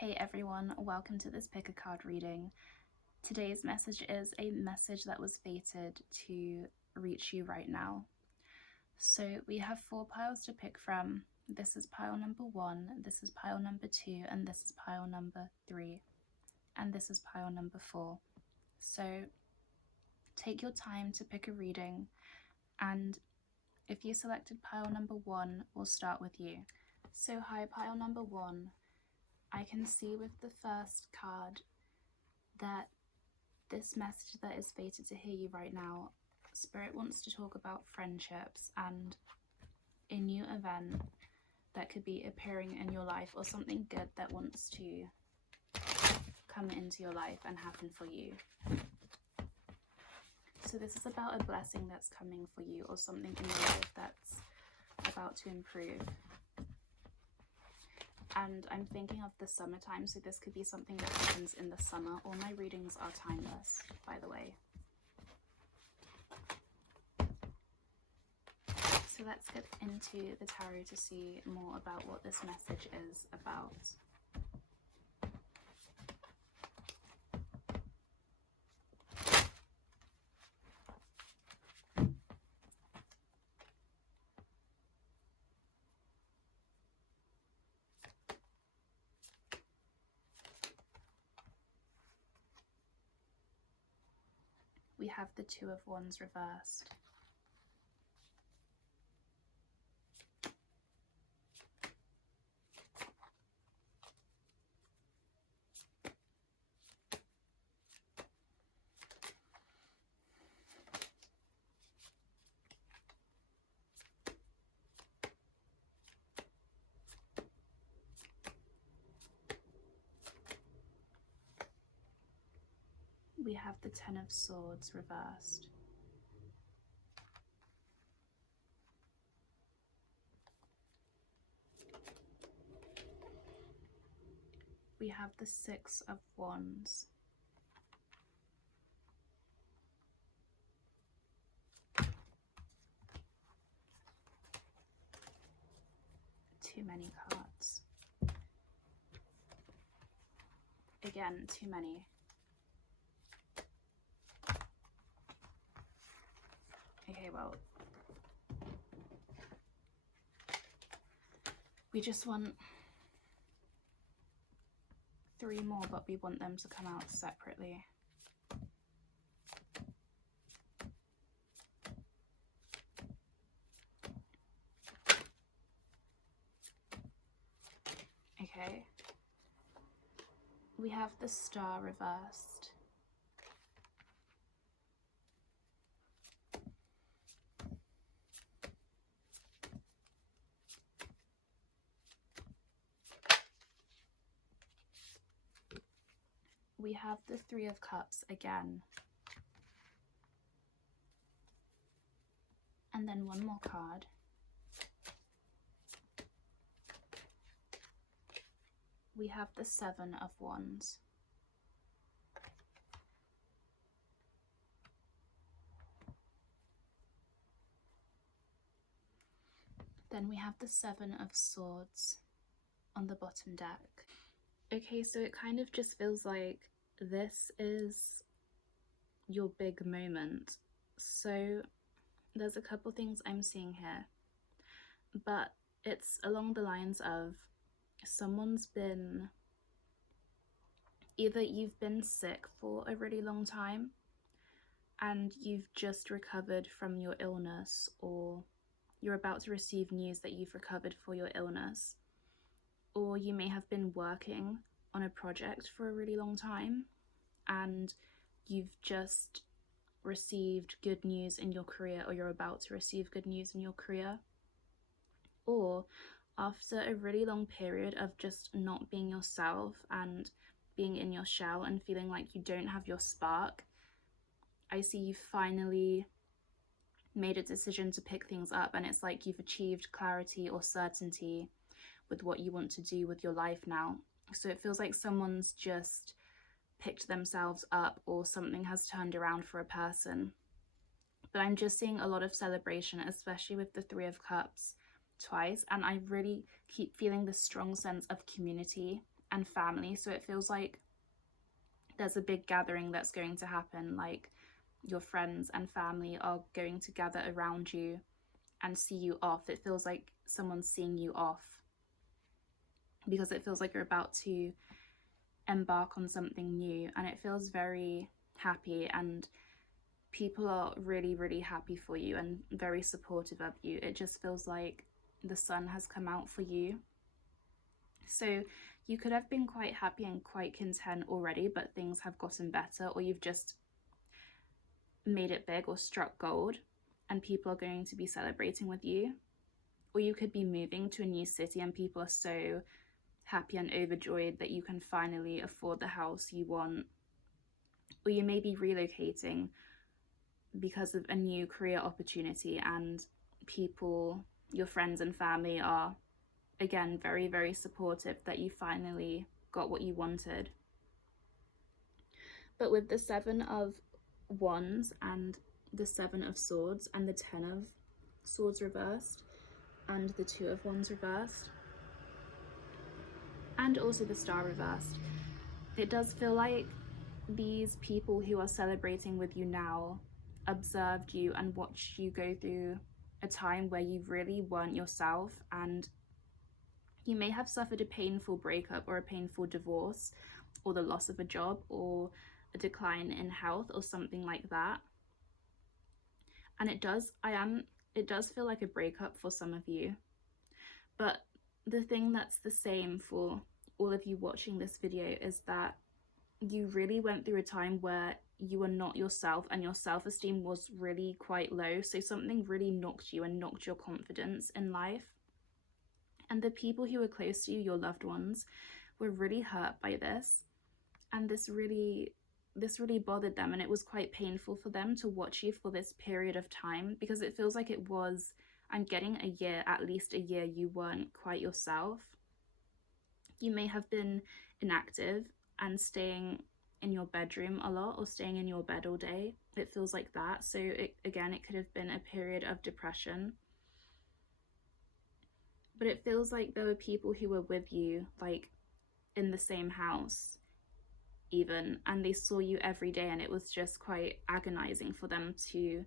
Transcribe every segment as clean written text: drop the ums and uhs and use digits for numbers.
Hey everyone, welcome to this pick a card reading. Today's message is a message that was fated to reach you right now. So we have 4 piles to pick from. This is pile number 1, this is pile number 2, and this is pile number 3, and this is pile number 4. So take your time to pick a reading, and if you selected pile number 1, we'll start with you. So hi, pile number 1. I can see with the first card that this message that is fated to hear you right now, Spirit wants to talk about friendships and a new event that could be appearing in your life, or something good that wants to come into your life and happen for you. So this is about a blessing that's coming for you, or something in your life that's about to improve. And I'm thinking of the summertime, so this could be something that happens in the summer. All my readings are timeless, by the way. So let's get into the tarot to see more about what this message is about. We have the Two of Wands reversed. We have the Ten of Swords reversed. We have the Six of Wands. Too many cards. Again, too many. Okay, well, we just want 3 more, but we want them to come out separately. Okay. We have the Star reversed. We have the Three of Cups again. And then one more card. We have the Seven of Wands. Then we have the Seven of Swords on the bottom deck. Okay, so it kind of just feels like this is your big moment. So there's a couple things I'm seeing here, but it's along the lines of someone's been, either you've been sick for a really long time and you've just recovered from your illness, or you're about to receive news that you've recovered for your illness, or you may have been working on a project for a really long time and you've just received good news in your career, or you're about to receive good news in your career. Or after a really long period of just not being yourself and being in your shell and feeling like you don't have your spark, I see you finally made a decision to pick things up, and it's like you've achieved clarity or certainty with what you want to do with your life now. So it feels like someone's just picked themselves up, or something has turned around for a person. But I'm just seeing a lot of celebration, especially with the Three of Cups twice, and I really keep feeling this strong sense of community and family. So it feels like there's a big gathering that's going to happen, like your friends and family are going to gather around you and see you off. It feels like someone's seeing you off because it feels like you're about to embark on something new, and it feels very happy, and people are really, really happy for you and very supportive of you. It just feels like the sun has come out for you. So you could have been quite happy and quite content already, but things have gotten better, or you've just made it big or struck gold and people are going to be celebrating with you. Or you could be moving to a new city and people are so happy and overjoyed that you can finally afford the house you want. Or you may be relocating because of a new career opportunity, and people, your friends and family, are again very, very supportive that you finally got what you wanted. But with the 7 of Wands and the 7 of Swords and the 10 of Swords reversed and the 2 of Wands reversed and also the Star reversed, it does feel like these people who are celebrating with you now observed you and watched you go through a time where you really weren't yourself, and you may have suffered a painful breakup or a painful divorce or the loss of a job or a decline in health or something like that. And it does feel like a breakup for some of you. But the thing that's the same for all of you watching this video is that you really went through a time where you were not yourself and your self-esteem was really quite low. So something really knocked you and knocked your confidence in life. And the people who were close to you, your loved ones, were really hurt by this. And this really bothered them, and it was quite painful for them to watch you for this period of time, because it feels like it was, I'm getting a year, at least a year, you weren't quite yourself. You may have been inactive and staying in your bedroom a lot or staying in your bed all day. It feels like that. So it could have been a period of depression. But it feels like there were people who were with you, like in the same house even, and they saw you every day, and it was just quite agonizing for them to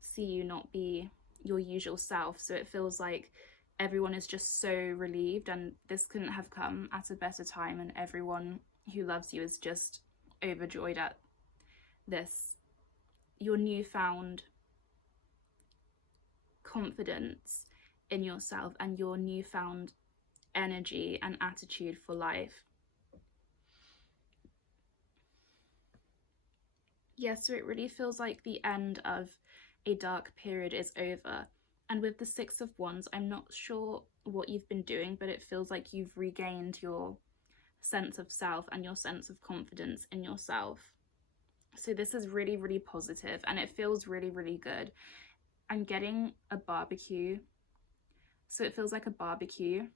see you not be your usual self. So it feels like everyone is just so relieved, and this couldn't have come at a better time, and everyone who loves you is just overjoyed at this, your newfound confidence in yourself and your newfound energy and attitude for life. Yes, so it really feels like the end of a dark period is over. And with the 6 of Wands, I'm not sure what you've been doing, but it feels like you've regained your sense of self and your sense of confidence in yourself. So this is really, really positive, and it feels really, really good. I'm getting a barbecue. So it feels like a barbecue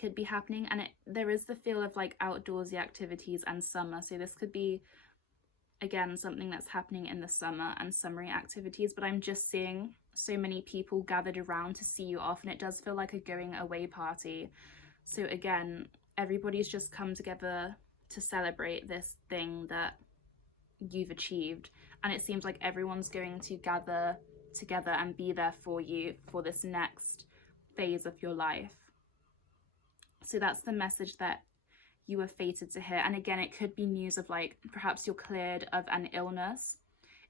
could be happening, and there is the feel of like outdoorsy activities and summer. So this could be, again, something that's happening in the summer and summery activities, but I'm just seeing so many people gathered around to see you off, and it does feel like a going away party. So again, everybody's just come together to celebrate this thing that you've achieved, and it seems like everyone's going to gather together and be there for you for this next phase of your life. So that's the message that you were fated to hear. And again, it could be news of like perhaps you're cleared of an illness.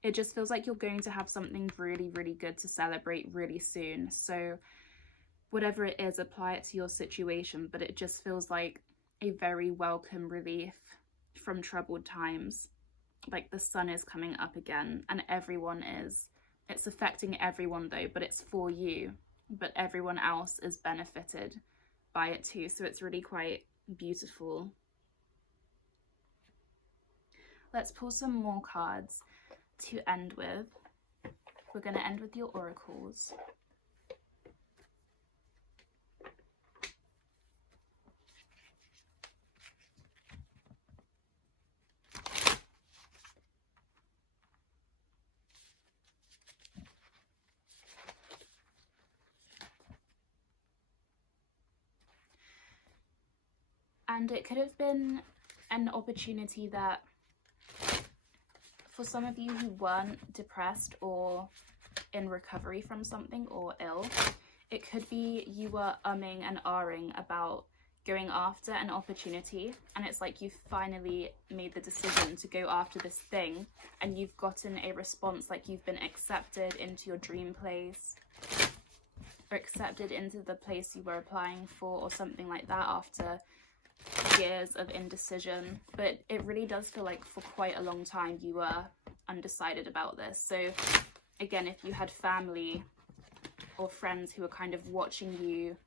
It just feels like you're going to have something really, really good to celebrate really soon. So whatever it is, apply it to your situation, but it just feels like a very welcome relief from troubled times. Like the sun is coming up again, and everyone is. It's affecting everyone though, but it's for you. But everyone else is benefited by it too. So it's really quite beautiful. Let's pull some more cards to end with. We're going to end with your oracles. And it could have been an opportunity that, for some of you who weren't depressed or in recovery from something or ill, it could be you were umming and ahhing about going after an opportunity, and it's like you've finally made the decision to go after this thing, and you've gotten a response, like you've been accepted into your dream place or accepted into the place you were applying for or something like that after years of indecision. But it really does feel like for quite a long time you were undecided about this. So again, if you had family or friends who are kind of watching you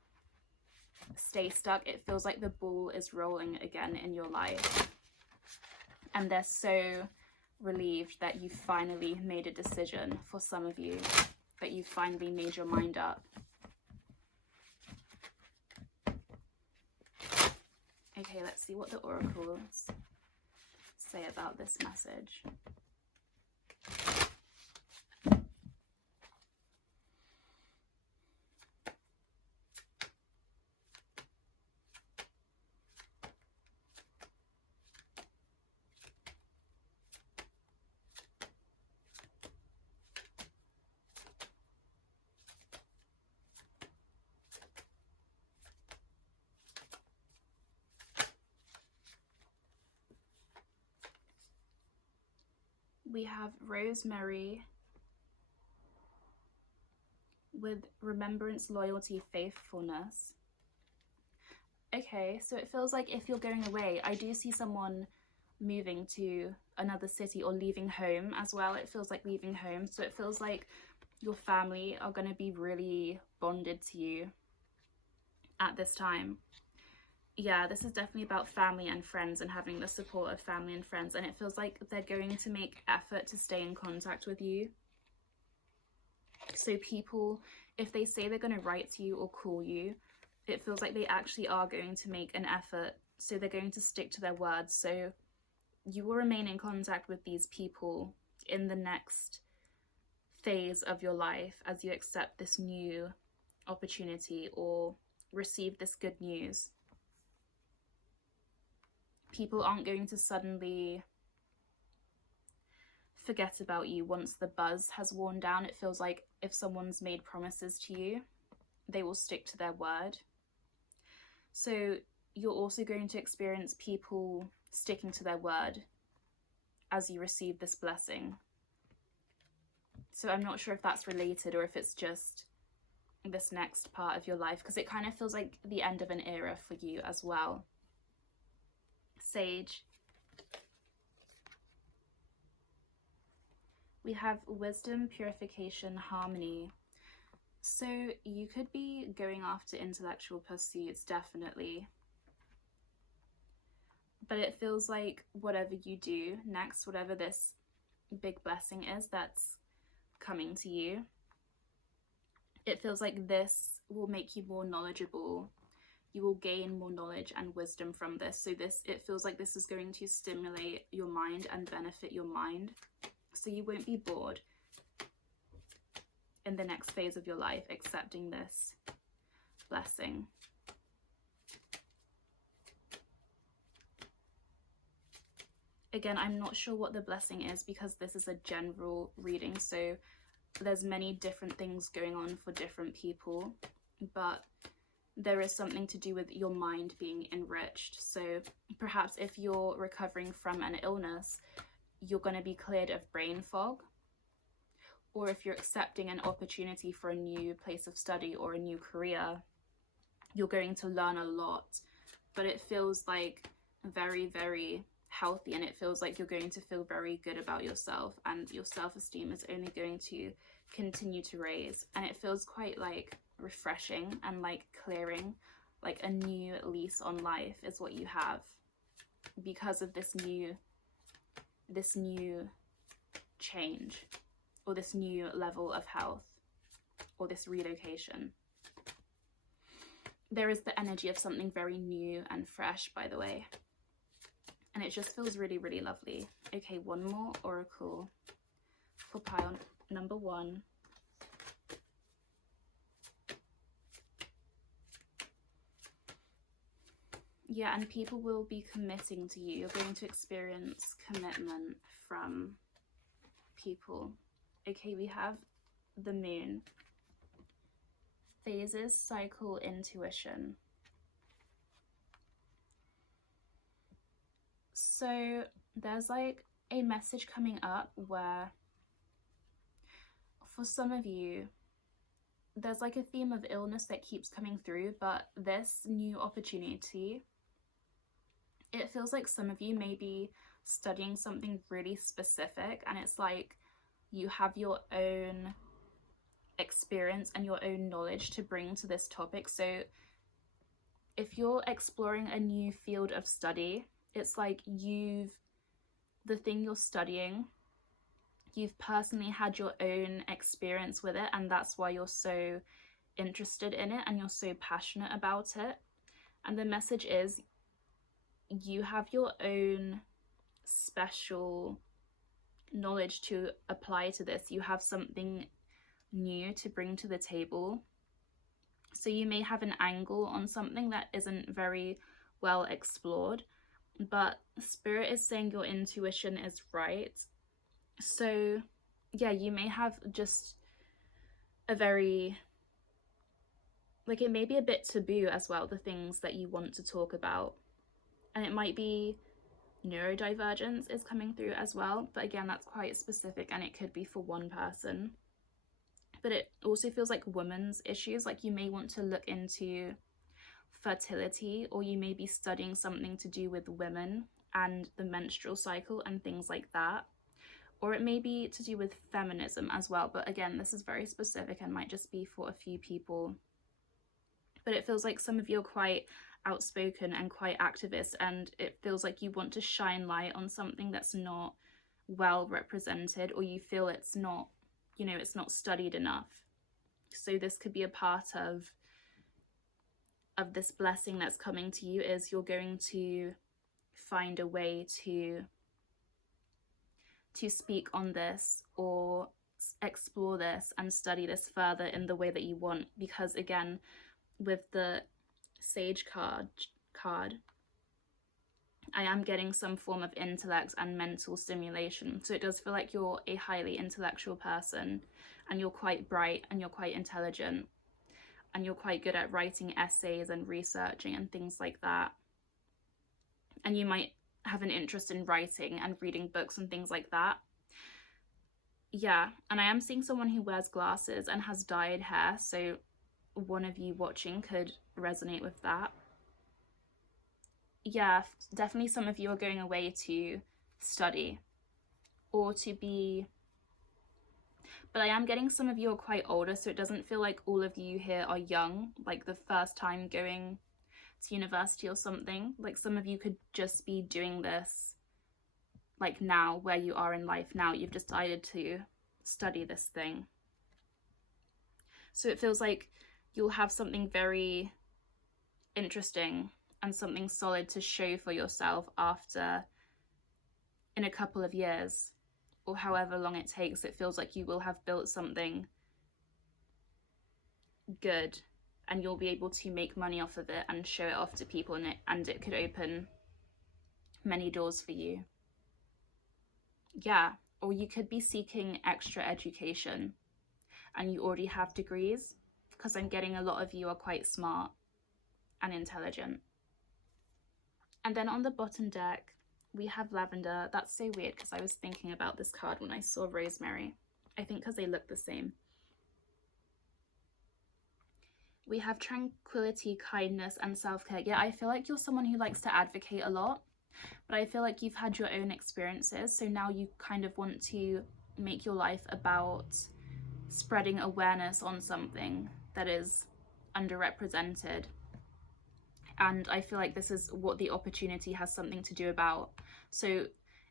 stay stuck, it feels like the ball is rolling again in your life, and they're so relieved that you finally made a decision. For some of you, that you finally made your mind up. Okay, let's see what the oracles say about this message. We have Rosemary with remembrance, loyalty, faithfulness. Okay, so it feels like if you're going away, I do see someone moving to another city or leaving home as well. It feels like leaving home. So it feels like your family are going to be really bonded to you at this time. Yeah, this is definitely about family and friends and having the support of family and friends. And it feels like they're going to make effort to stay in contact with you. So people, if they say they're going to write to you or call you, it feels like they actually are going to make an effort. So they're going to stick to their words. So you will remain in contact with these people in the next phase of your life as you accept this new opportunity or receive this good news. People aren't going to suddenly forget about you once the buzz has worn down. It feels like if someone's made promises to you, they will stick to their word. So you're also going to experience people sticking to their word as you receive this blessing. So I'm not sure if that's related or if it's just this next part of your life, because it kind of feels like the end of an era for you as well. Sage. We have wisdom, purification, harmony. So you could be going after intellectual pursuits, definitely. But it feels like whatever you do next, whatever this big blessing is that's coming to you, it feels like this will make you more knowledgeable. You will gain more knowledge and wisdom from this. So it feels like this is going to stimulate your mind and benefit your mind. So you won't be bored in the next phase of your life accepting this blessing. Again, I'm not sure what the blessing is because this is a general reading. So there's many different things going on for different people, but there is something to do with your mind being enriched. So perhaps if you're recovering from an illness, you're going to be cleared of brain fog. Or if you're accepting an opportunity for a new place of study or a new career, you're going to learn a lot. But it feels like very, very healthy, and it feels like you're going to feel very good about yourself, and your self-esteem is only going to continue to raise. And it feels quite like refreshing and like clearing, like a new lease on life is what you have because of this new change, or this new level of health, or this relocation. There is the energy of something very new and fresh, by the way, and it just feels really, really lovely. Okay, one more oracle for pile number 1. Yeah, and people will be committing to you. You're going to experience commitment from people. Okay, we have the moon. Phases, cycle, intuition. So there's like a message coming up where for some of you, there's like a theme of illness that keeps coming through, but this new opportunity, it feels like some of you may be studying something really specific, and it's like you have your own experience and your own knowledge to bring to this topic. So if you're exploring a new field of study, it's like the thing you're studying, you've personally had your own experience with it, and that's why you're so interested in it and you're so passionate about it. And the message is you have your own special knowledge to apply to this. You have something new to bring to the table. So you may have an angle on something that isn't very well explored, but Spirit is saying your intuition is right. So yeah, you may have just a very, like, it may be a bit taboo as well, the things that you want to talk about. And it might be neurodivergence is coming through as well. But again, that's quite specific and it could be for one person. But it also feels like women's issues. Like you may want to look into fertility, or you may be studying something to do with women and the menstrual cycle and things like that. Or it may be to do with feminism as well. But again, this is very specific and might just be for a few people. But it feels like some of you are quite outspoken and quite activist, and it feels like you want to shine light on something that's not well represented, or you feel it's not, it's not studied enough. So this could be a part of this blessing that's coming to you, is you're going to find a way to speak on this or explore this and study this further in the way that you want. Because again, with the Sage card, I am getting some form of intellect and mental stimulation. So it does feel like you're a highly intellectual person, and you're quite bright and you're quite intelligent, and you're quite good at writing essays and researching and things like that. And you might have an interest in writing and reading books and things like that. Yeah, and I am seeing someone who wears glasses and has dyed hair, so one of you watching could resonate with that. Yeah, definitely some of you are going away to study or to be, but I am getting some of you are quite older, so it doesn't feel like all of you here are young, like the first time going to university or something. Like some of you could just be doing this like now, where you are in life now. You've decided to study this thing. So it feels like you'll have something very interesting and something solid to show for yourself after, in a couple of years or however long it takes. It feels like you will have built something good, and you'll be able to make money off of it and show it off to people, and it could open many doors for you. Yeah, or you could be seeking extra education and you already have degrees, because I'm getting a lot of you are quite smart and intelligent. And then on the bottom deck, we have lavender. That's so weird because I was thinking about this card when I saw rosemary. I think because they look the same. We have tranquility, kindness, and self-care. Yeah, I feel like you're someone who likes to advocate a lot, but I feel like you've had your own experiences. So now you kind of want to make your life about spreading awareness on something that is underrepresented. And I feel like this is what the opportunity has something to do about. So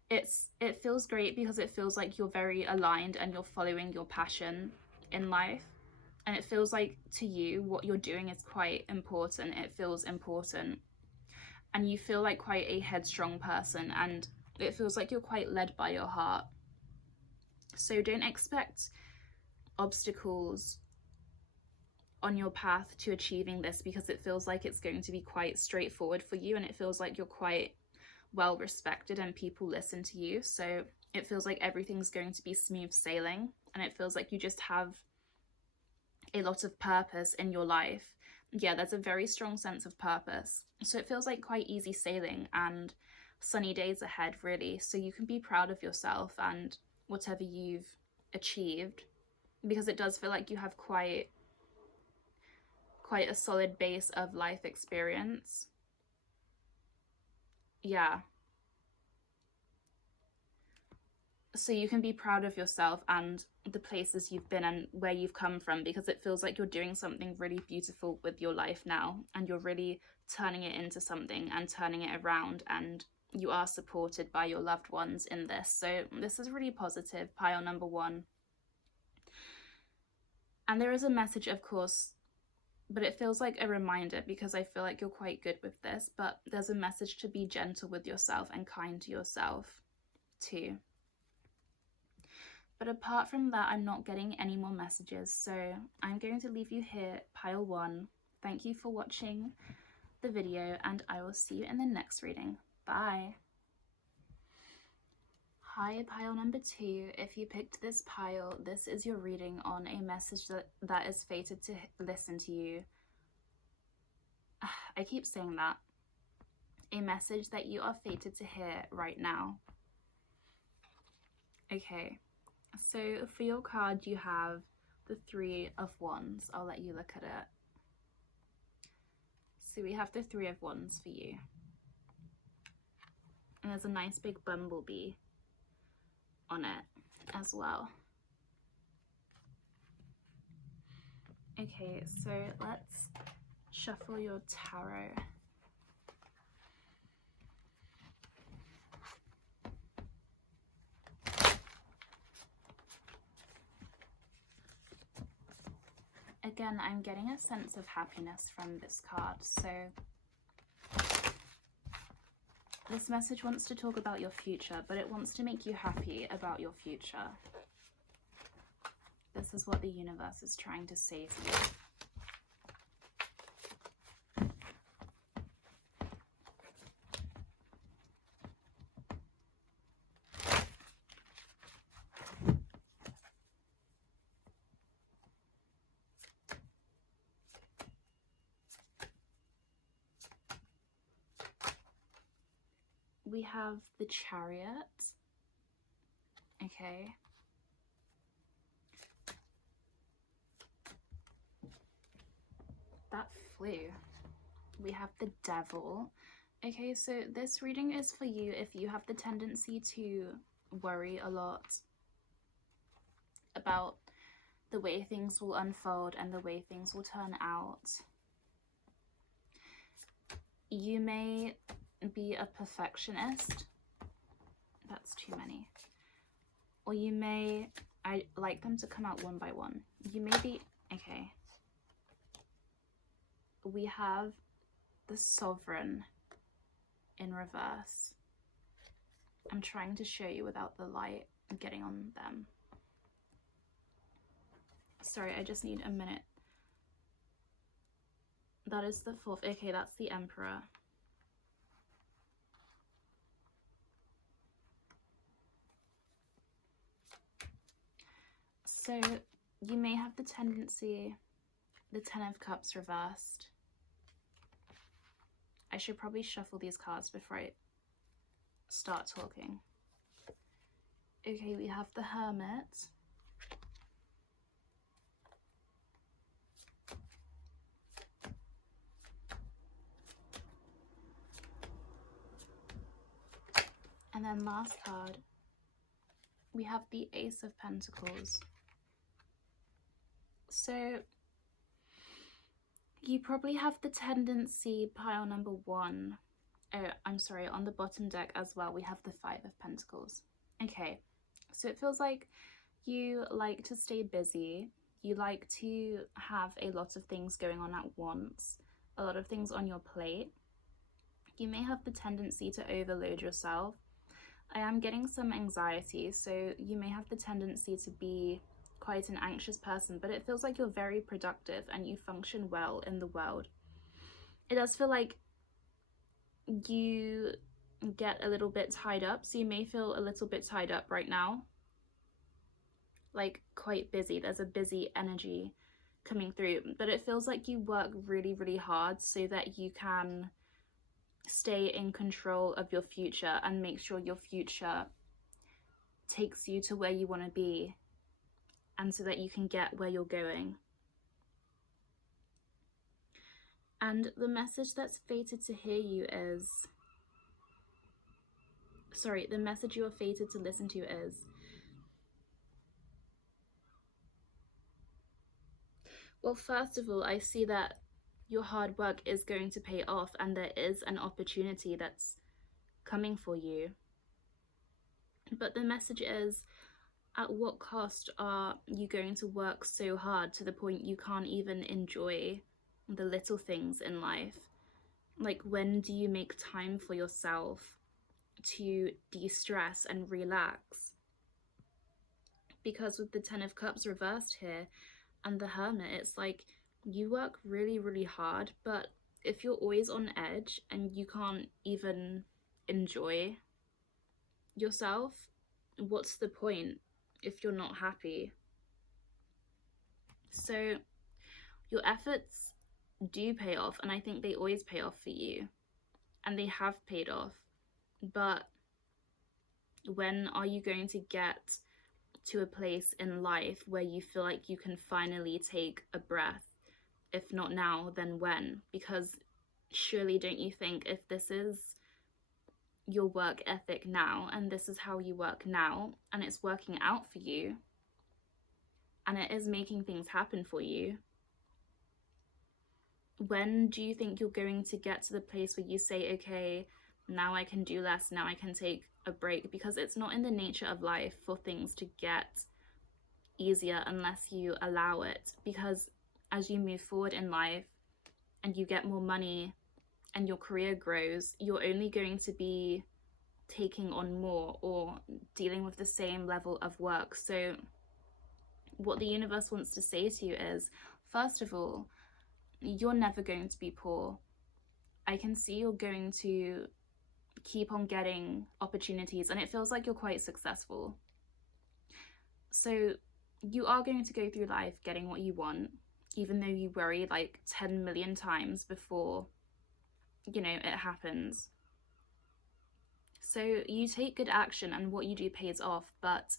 it feels great because it feels like you're very aligned and you're following your passion in life. And it feels like to you, what you're doing is quite important. It feels important. And you feel like quite a headstrong person, and it feels like you're quite led by your heart. So don't expect obstacles on your path to achieving this, because it feels like it's going to be quite straightforward for you, and it feels like you're quite well respected and people listen to you. So it feels like everything's going to be smooth sailing, and it feels like you just have a lot of purpose in your life. Yeah, there's a very strong sense of purpose. So it feels like quite easy sailing and sunny days ahead, really. So you can be proud of yourself and whatever you've achieved, because it does feel like you have quite a solid base of life experience. Yeah. So you can be proud of yourself and the places you've been and where you've come from, because it feels like you're doing something really beautiful with your life now, and you're really turning it into something and turning it around, and you are supported by your loved ones in this. So this is really positive, pile number 1. And there is a message, of course, but it feels like a reminder, because I feel like you're quite good with this, but there's a message to be gentle with yourself and kind to yourself too. But apart from that, I'm not getting any more messages, so I'm going to leave you here, pile 1. Thank you for watching the video, and I will see you in the next reading. Bye! Hi, pile number 2. If you picked this pile, this is your reading on a message that is fated to listen to you. I keep saying that. A message that you are fated to hear right now. Okay. So for your card, you have the 3 of Wands. I'll let you look at it. So we have the 3 of Wands for you. And there's a nice big bumblebee on it as well. Okay, so let's shuffle your tarot. Again, I'm getting a sense of happiness from this card. So this message wants to talk about your future, but it wants to make you happy about your future. This is what the universe is trying to say to you. We have the Chariot. Okay. That flew. We have the Devil. Okay, so this reading is for you if you have the tendency to worry a lot about the way things will unfold and the way things will turn out. You may be a perfectionist. That's too many. Or you may, I like them to come out one by one. You may be, okay. We have the Sovereign in reverse. I'm trying to show you without the light getting on them. Sorry, I just need a minute. That is the 4th. Okay, that's the Emperor. So you may have the tendency, the 10 of Cups reversed. I should probably shuffle these cards before I start talking. Okay, we have the Hermit. And then last card, we have the Ace of Pentacles. So you probably have the tendency, pile number 1. Oh, I'm sorry, on the bottom deck as well, we have the 5 of Pentacles. Okay, so it feels like you like to stay busy. You like to have a lot of things going on at once, a lot of things on your plate. You may have the tendency to overload yourself. I am getting some anxiety, so you may have the tendency to be quite an anxious person, but it feels like you're very productive and you function well in the world. It does feel like you get a little bit tied up, so you may feel a little bit tied up right now, like quite busy. There's a busy energy coming through, but it feels like you work really, really hard so that you can stay in control of your future and make sure your future takes you to where you want to be, and so that you can get where you're going. And the message that's fated to hear you is, the message you are fated to listen to is, well, first of all, I see that your hard work is going to pay off and there is an opportunity that's coming for you. But the message is, at what cost are you going to work so hard to the point you can't even enjoy the little things in life? Like, when do you make time for yourself to de-stress and relax? Because with the Ten of Cups reversed here and the Hermit, it's like you work really, really hard, but if you're always on edge and you can't even enjoy yourself, what's the point if you're not happy? So your efforts do pay off, and I think they always pay off for you, and they have paid off. But when are you going to get to a place in life where you feel like you can finally take a breath? If not now, then when? Because surely, don't you think, if this is your work ethic now, and this is how you work now, and it's working out for you, and it is making things happen for you, when do you think you're going to get to the place where you say, okay, now I can do less, now I can take a break? Because it's not in the nature of life for things to get easier unless you allow it. Because as you move forward in life and you get more money and your career grows, you're only going to be taking on more or dealing with the same level of work. So what the universe wants to say to you is, first of all, you're never going to be poor. I can see you're going to keep on getting opportunities, and it feels like you're quite successful. So you are going to go through life getting what you want, even though you worry like 10 million times before, it happens. So you take good action and what you do pays off. But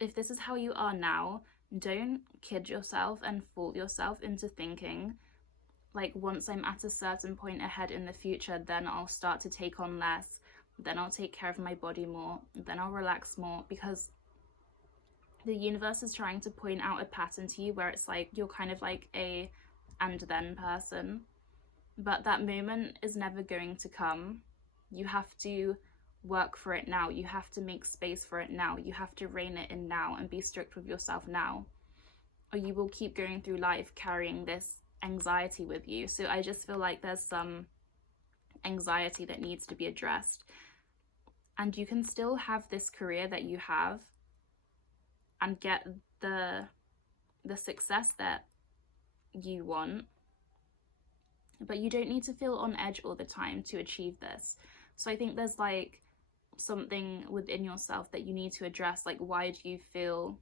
if this is how you are now, don't kid yourself and fool yourself into thinking, like, once I'm at a certain point ahead in the future, then I'll start to take on less, then I'll take care of my body more, then I'll relax more. Because the universe is trying to point out a pattern to you where it's like you're kind of like a and then person, but that moment is never going to come. You have to work for it now. You have to make space for it now. You have to rein it in now and be strict with yourself now, or you will keep going through life carrying this anxiety with you. So I just feel like there's some anxiety that needs to be addressed, and you can still have this career that you have and get the success that you want, but you don't need to feel on edge all the time to achieve this. So I think there's like something within yourself that you need to address. Like, why do you feel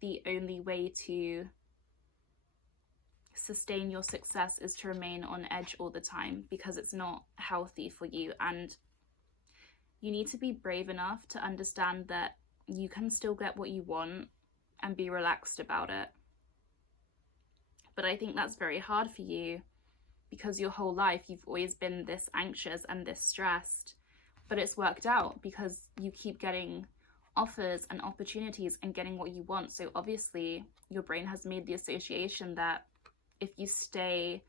the only way to sustain your success is to remain on edge all the time? Because it's not healthy for you, and you need to be brave enough to understand that you can still get what you want and be relaxed about it. But I think that's very hard for you because your whole life you've always been this anxious and this stressed, but it's worked out because you keep getting offers and opportunities and getting what you want. So obviously your brain has made the association that if you stay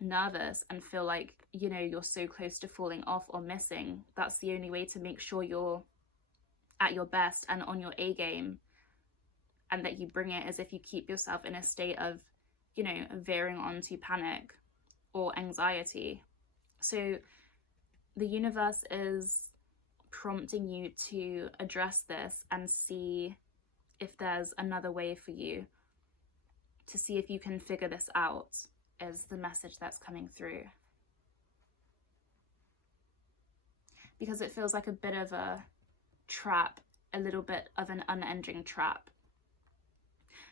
nervous and feel like, you're so close to falling off or missing, that's the only way to make sure you're at your best and on your A game, and that you bring it, as if you keep yourself in a state of, veering onto panic or anxiety. So the universe is prompting you to address this and see if there's another way for you, to see if you can figure this out, is the message that's coming through. Because it feels like a bit of a trap, a little bit of an unending trap.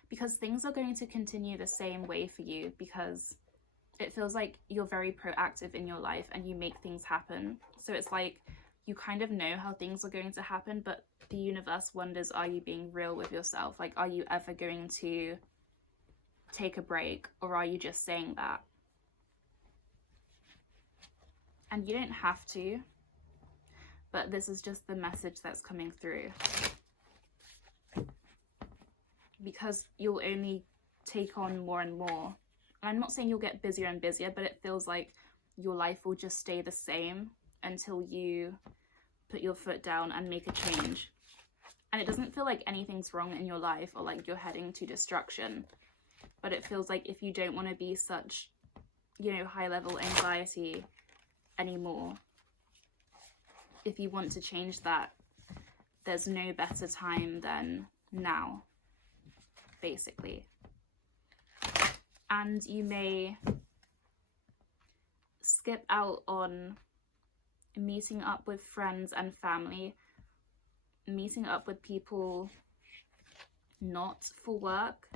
Because things are going to continue the same way for you, because it feels like you're very proactive in your life and you make things happen. So it's like you kind of know how things are going to happen, but the universe wonders, are you being real with yourself? Like, are you ever going to take a break, or are you just saying that? And you don't have to, but this is just the message that's coming through. Because you'll only take on more and more. I'm not saying you'll get busier and busier, but it feels like your life will just stay the same until you put your foot down and make a change. And it doesn't feel like anything's wrong in your life or like you're heading to destruction. But it feels like if you don't want to be such, high level anxiety anymore, if you want to change that, there's no better time than now, basically. And you may skip out on meeting up with friends and family, meeting up with people not for work,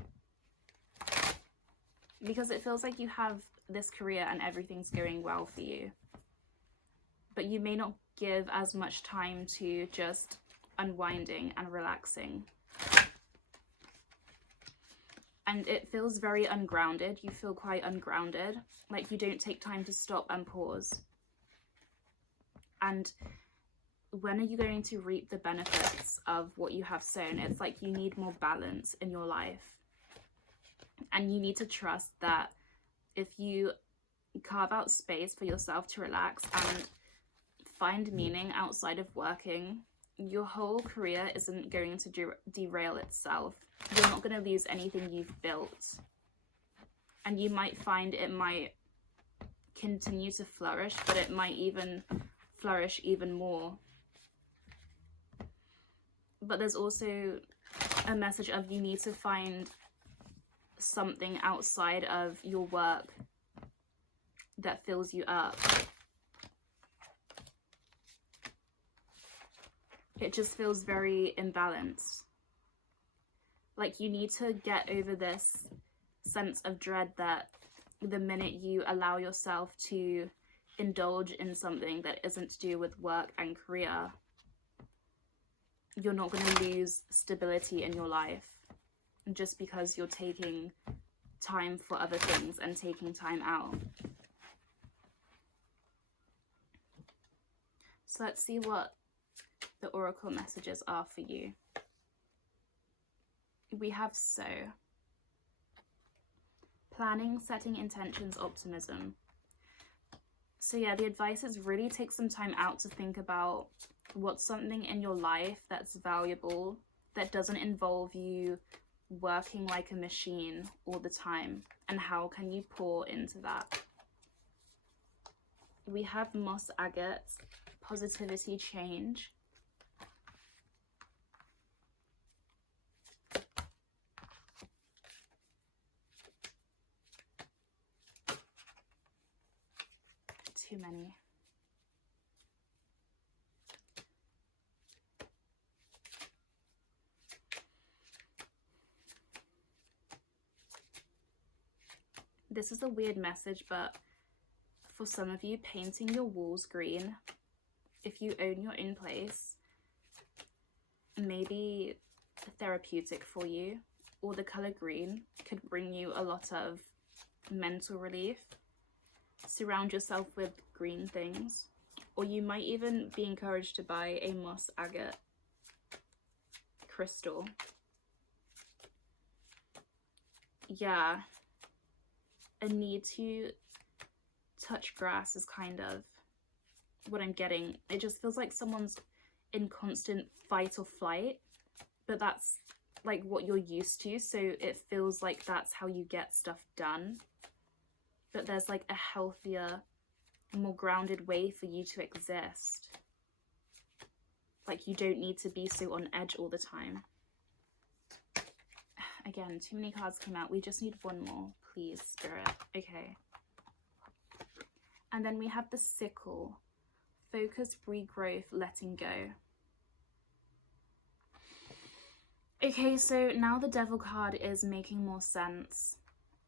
because it feels like you have this career and everything's going well for you. But you may not give as much time to just unwinding and relaxing. And it feels very ungrounded. You feel quite ungrounded, like you don't take time to stop and pause. And when are you going to reap the benefits of what you have sown? It's like you need more balance in your life. And you need to trust that if you carve out space for yourself to relax and find meaning outside of working, your whole career isn't going to derail itself. You're not going to lose anything you've built. And you might find it might continue to flourish, but it might even flourish even more. But there's also a message of you need to find something outside of your work that fills you up. It just feels very imbalanced. Like you need to get over this sense of dread that the minute you allow yourself to indulge in something that isn't to do with work and career, you're not going to lose stability in your life just because you're taking time for other things and taking time out. So let's see what the oracle messages are for you. We have so. Planning, setting intentions, optimism. So yeah, the advice is really take some time out to think about what's something in your life that's valuable, that doesn't involve you working like a machine all the time, and how can you pour into that. We have moss agate, positivity, change. Too many. This is a weird message, but for some of you, painting your walls green, if you own your own place, maybe therapeutic for you, or the color green could bring you a lot of mental relief. Surround yourself with green things, or you might even be encouraged to buy a moss agate crystal. Yeah, a need to touch grass is kind of what I'm getting. It just feels like someone's in constant fight or flight, but that's like what you're used to, so it feels like that's how you get stuff done. But there's like a healthier, more grounded way for you to exist. Like you don't need to be so on edge all the time. Again, too many cards came out. We just need one more, please, Spirit. Okay. And then we have the sickle. Focus, regrowth, letting go. Okay, so now the Devil card is making more sense.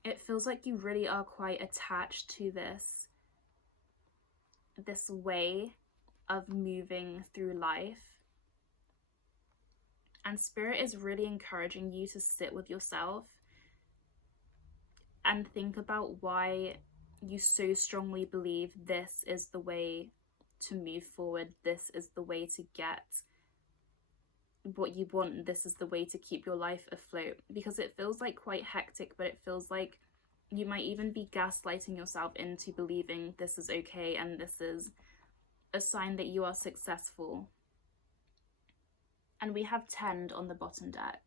It feels like you really are quite attached to this way of moving through life. And Spirit is really encouraging you to sit with yourself and think about why you so strongly believe this is the way to move forward. This is the way to get what you want. This is the way to keep your life afloat, because it feels like quite hectic, but it feels like you might even be gaslighting yourself into believing this is okay and this is a sign that you are successful. And we have Tend on the bottom deck.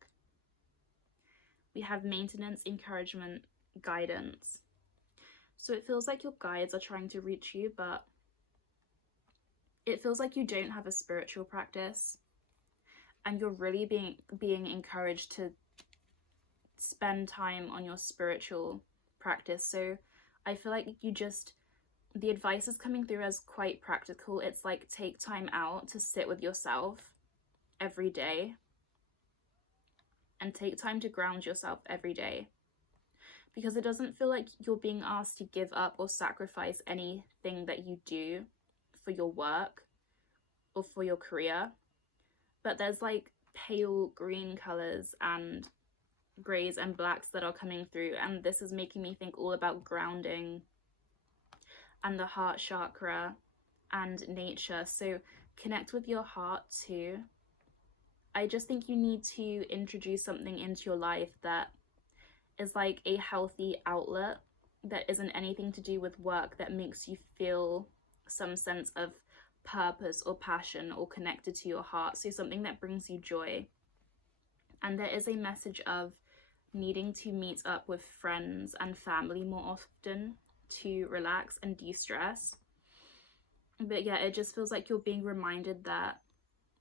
We have maintenance, encouragement, guidance. So it feels like your guides are trying to reach you, but it feels like you don't have a spiritual practice, and you're really being encouraged to spend time on your spiritual practice. So I feel like the advice is coming through as quite practical. It's like, take time out to sit with yourself every day, and take time to ground yourself every day, because it doesn't feel like you're being asked to give up or sacrifice anything that you do for your work or for your career. But there's like pale green colors and grays and blacks that are coming through, and this is making me think all about grounding and the heart chakra and nature. So connect with your heart too. I just think you need to introduce something into your life that is like a healthy outlet, that isn't anything to do with work, that makes you feel some sense of purpose or passion or connected to your heart. So something that brings you joy. And there is a message of needing to meet up with friends and family more often to relax and de-stress. But yeah, it just feels like you're being reminded that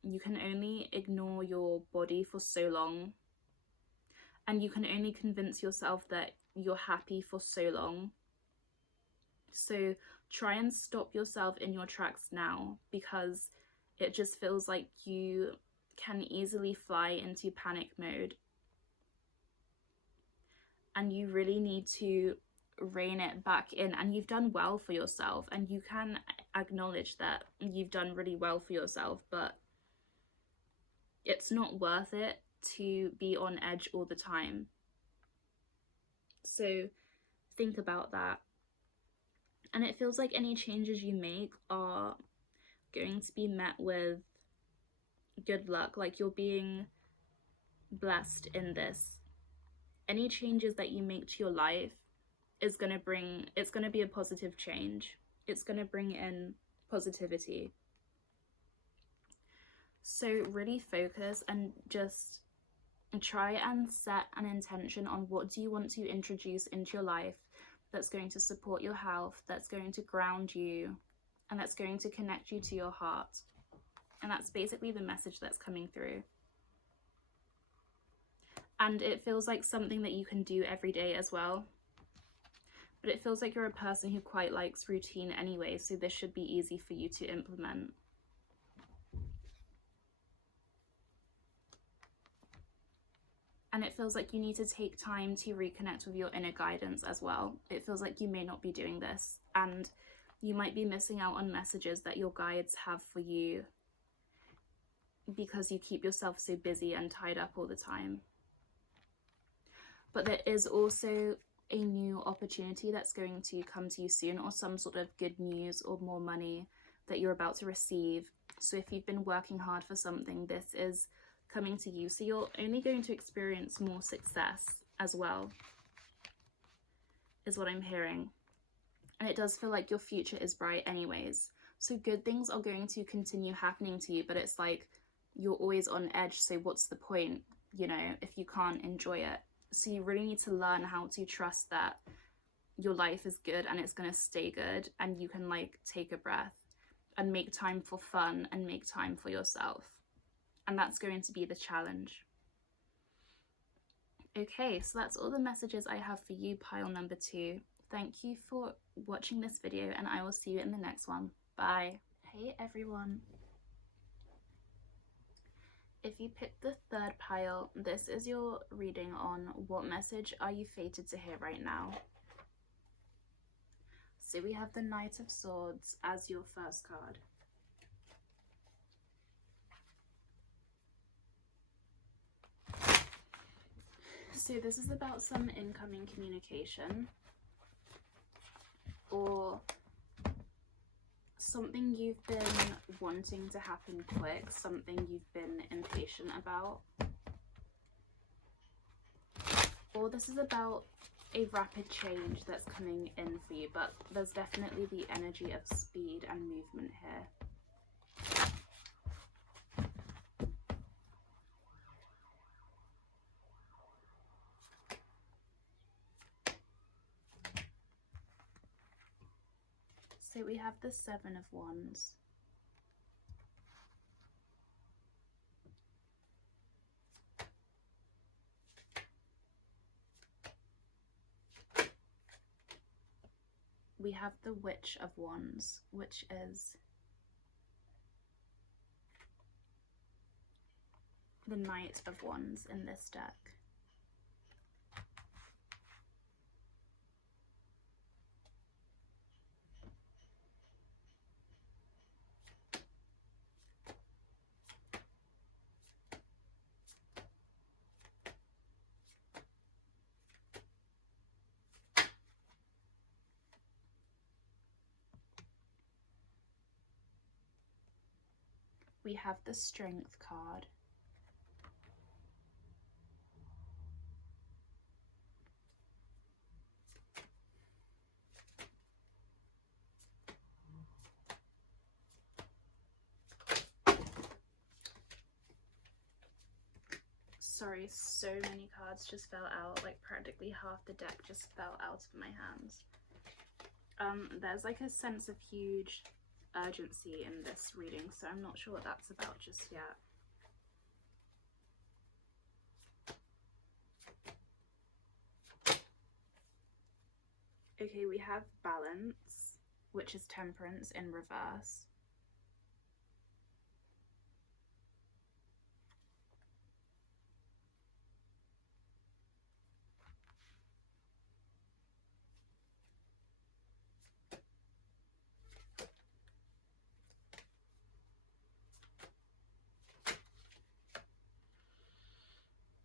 you can only ignore your body for so long, and you can only convince yourself that you're happy for so long. So try and stop yourself in your tracks now, because it just feels like you can easily fly into panic mode, and you really need to rein it back in. And you've done well for yourself, and you can acknowledge that you've done really well for yourself, but it's not worth it to be on edge all the time. So think about that. And it feels like any changes you make are going to be met with good luck, like you're being blessed in this. Any changes that you make to your life is going to be a positive change. It's going to bring in positivity. So really focus and just try and set an intention on what do you want to introduce into your life that's going to support your health, that's going to ground you, and that's going to connect you to your heart. And that's basically the message that's coming through. And it feels like something that you can do every day as well. But it feels like you're a person who quite likes routine anyway, so this should be easy for you to implement. And it feels like you need to take time to reconnect with your inner guidance as well. It feels like you may not be doing this, and you might be missing out on messages that your guides have for you because you keep yourself so busy and tied up all the time. But there is also a new opportunity that's going to come to you soon, or some sort of good news or more money that you're about to receive. So if you've been working hard for something, this is coming to you. So you're only going to experience more success as well, is what I'm hearing. And it does feel like your future is bright anyways. So good things are going to continue happening to you, but it's like you're always on edge. So what's the point, you know, if you can't enjoy it? So you really need to learn how to trust that your life is good and it's going to stay good, and you can like take a breath and make time for fun and make time for yourself. And that's going to be the challenge. Okay, so that's all the messages I have for you, pile number 2. Thank you for watching this video, and I will see you in the next one. Bye. Hey everyone. If you picked the 3rd pile, this is your reading on what message are you fated to hear right now. So we have the Knight of Swords as your first card. So this is about some incoming communication or something you've been wanting to happen quick, something you've been impatient about. Or this is about a rapid change that's coming in for you, but there's definitely the energy of speed and movement here. So we have the 7 of Wands. We have the Witch of Wands, which is the Knight of Wands in this deck. We have the Strength card. Sorry, so many cards just fell out, like practically half the deck just fell out of my hands. There's like a sense of huge urgency in this reading, so I'm not sure what that's about just yet. Okay, we have Balance, which is Temperance in reverse.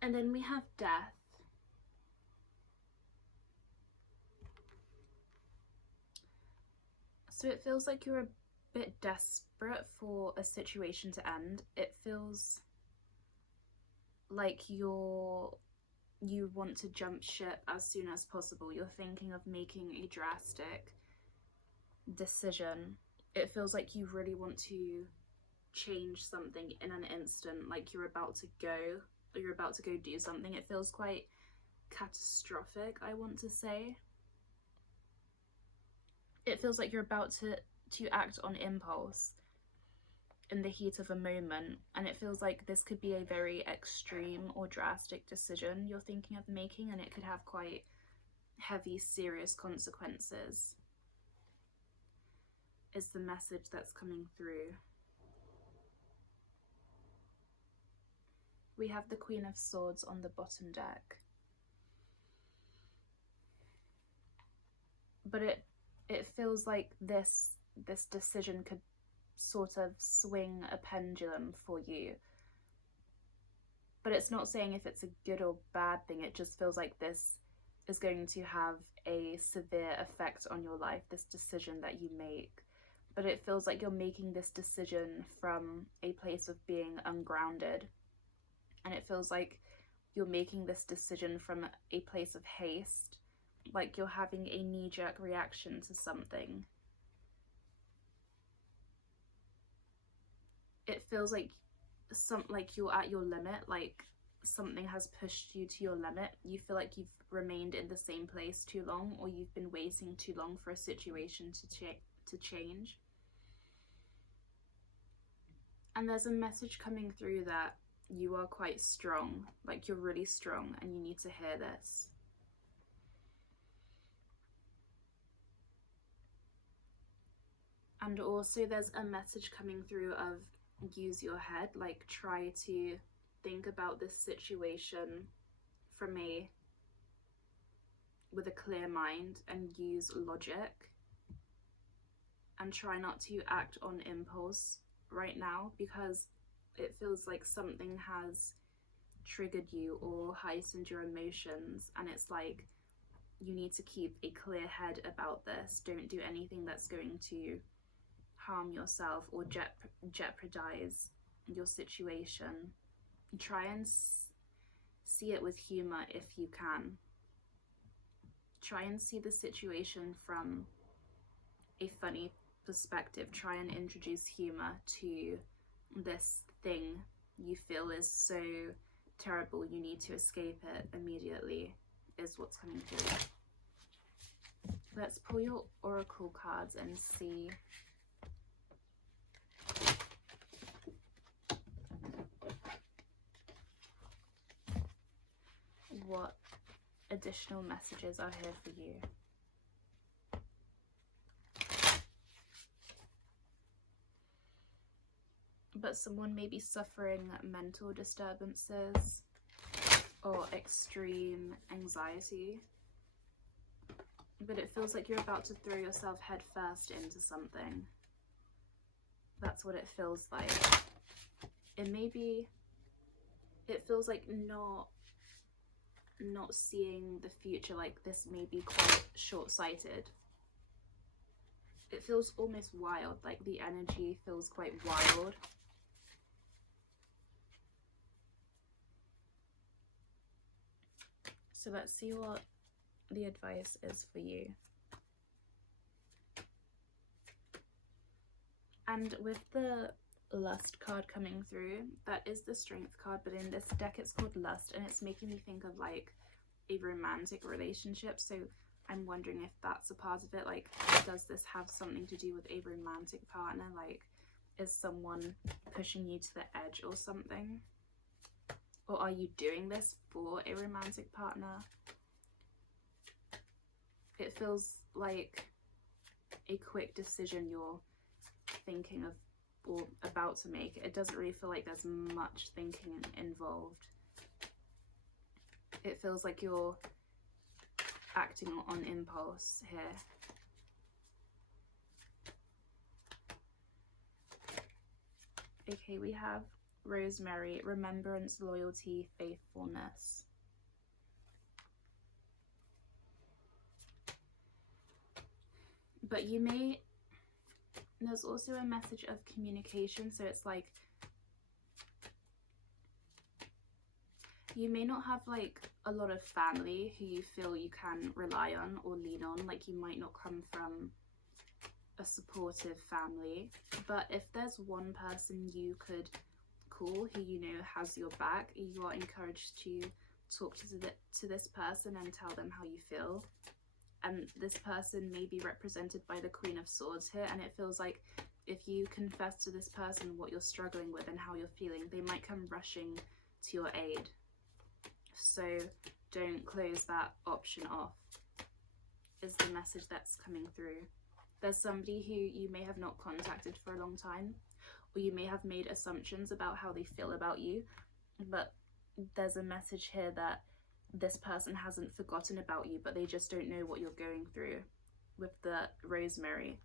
And then we have Death. So it feels like you're a bit desperate for a situation to end. It feels like you want to jump ship as soon as possible. You're thinking of making a drastic decision. It feels like you really want to change something in an instant, like you're about to go do something. It feels quite catastrophic, I want to say. It feels like you're about to act on impulse in the heat of a moment, and it feels like this could be a very extreme or drastic decision you're thinking of making, and it could have quite heavy, serious consequences, is the message that's coming through. We have the Queen of Swords on the bottom deck. But it feels like this decision could sort of swing a pendulum for you. But it's not saying if it's a good or bad thing, it just feels like this is going to have a severe effect on your life, this decision that you make. But it feels like you're making this decision from a place of being ungrounded. And it feels like you're making this decision from a place of haste, like you're having a knee-jerk reaction to something. It feels like you're at your limit, like something has pushed you to your limit. You feel like you've remained in the same place too long, or you've been waiting too long for a situation to change. And there's a message coming through that you are quite strong, like you're really strong, and you need to hear this. And also there's a message coming through of use your head, like try to think about this situation with a clear mind and use logic, and try not to act on impulse right now, because it feels like something has triggered you or heightened your emotions, and it's like you need to keep a clear head about this. Don't do anything that's going to harm yourself or jeopardize your situation. Try and see it with humor if you can. Try and see the situation from a funny perspective. Try and introduce humor to this thing you feel is so terrible you need to escape it immediately, is what's coming through. Let's pull your oracle cards and see what additional messages are here for you. But someone may be suffering mental disturbances or extreme anxiety. But it feels like you're about to throw yourself head first into something. That's what it feels like. It feels like not seeing the future, like this may be quite short-sighted. It feels almost wild, like the energy feels quite wild. So let's see what the advice is for you. And with the Lust card coming through, that is the Strength card, but in this deck it's called Lust, and it's making me think of like a romantic relationship. So I'm wondering if that's a part of it. Like, does this have something to do with a romantic partner? Like, is someone pushing you to the edge or something? Or are you doing this for a romantic partner? It feels like a quick decision you're thinking of or about to make. It doesn't really feel like there's much thinking involved. It feels like you're acting on impulse here. Okay, we have Rosemary, remembrance, loyalty, faithfulness. But there's also a message of communication, so it's like you may not have like a lot of family who you feel you can rely on or lean on. Like, you might not come from a supportive family, but if there's one person you could call who you know has your back, you are encouraged to talk to this person and tell them how you feel. And this person may be represented by the Queen of Swords here, and it feels like if you confess to this person what you're struggling with and how you're feeling, they might come rushing to your aid. So don't close that option off, is the message that's coming through. There's somebody who you may have not contacted for a long time, or you may have made assumptions about how they feel about you, but there's a message here that this person hasn't forgotten about you, but they just don't know what you're going through with the Rosemary.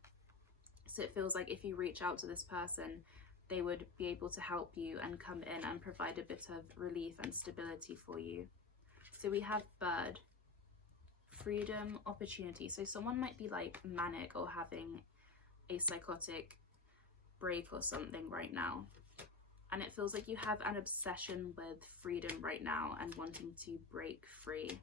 So it feels like if you reach out to this person, they would be able to help you and come in and provide a bit of relief and stability for you. So we have Bird, freedom, opportunity. So someone might be like manic or having a psychotic break or something right now. And it feels like you have an obsession with freedom right now and wanting to break free.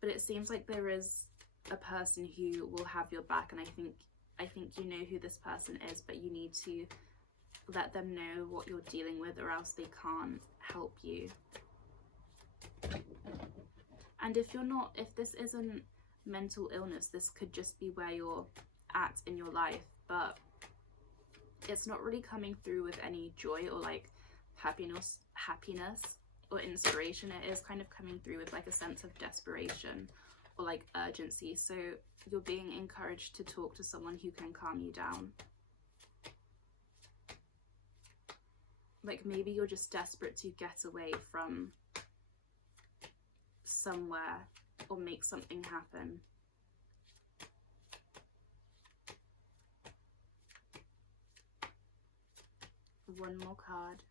But it seems like there is a person who will have your back, and I think you know who this person is, but you need to let them know what you're dealing with, or else they can't help you. And if this isn't mental illness, this could just be where you're at in your life, but it's not really coming through with any joy or like happiness or inspiration. It is kind of coming through with like a sense of desperation or like urgency. So you're being encouraged to talk to someone who can calm you down. Like maybe you're just desperate to get away from somewhere or make something happen. One more card.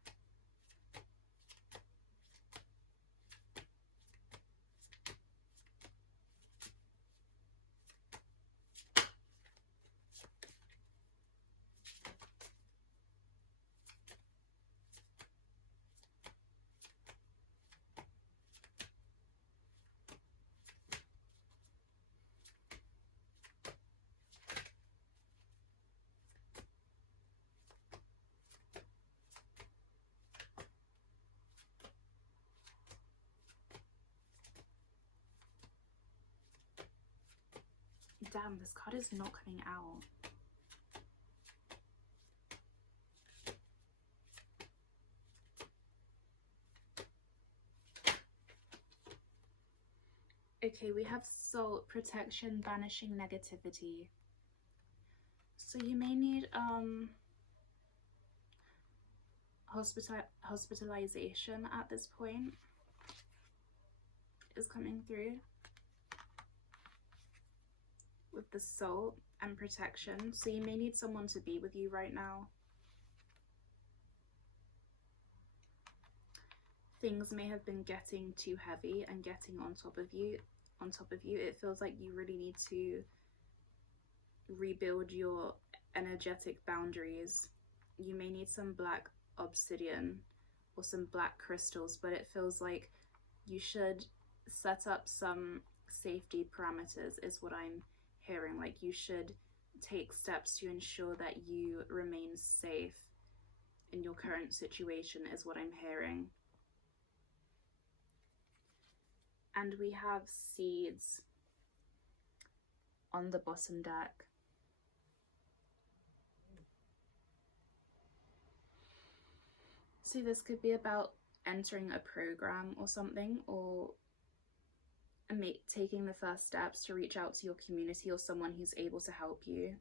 Damn, this card is not coming out. Okay, we have salt, protection, banishing negativity. So you may need hospitalization at this point is coming through with the salt and protection. So you may need someone to be with you right now. Things may have been getting too heavy and getting on top of you. It feels like you really need to rebuild your energetic boundaries. You may need some black obsidian or some black crystals, but it feels like you should set up some safety parameters is what I'm hearing. Like you should take steps to ensure that you remain safe in your current situation is what I'm hearing. And we have seeds on the bottom deck. So this could be about entering a program or something, or taking the first steps to reach out to your community or someone who's able to help you.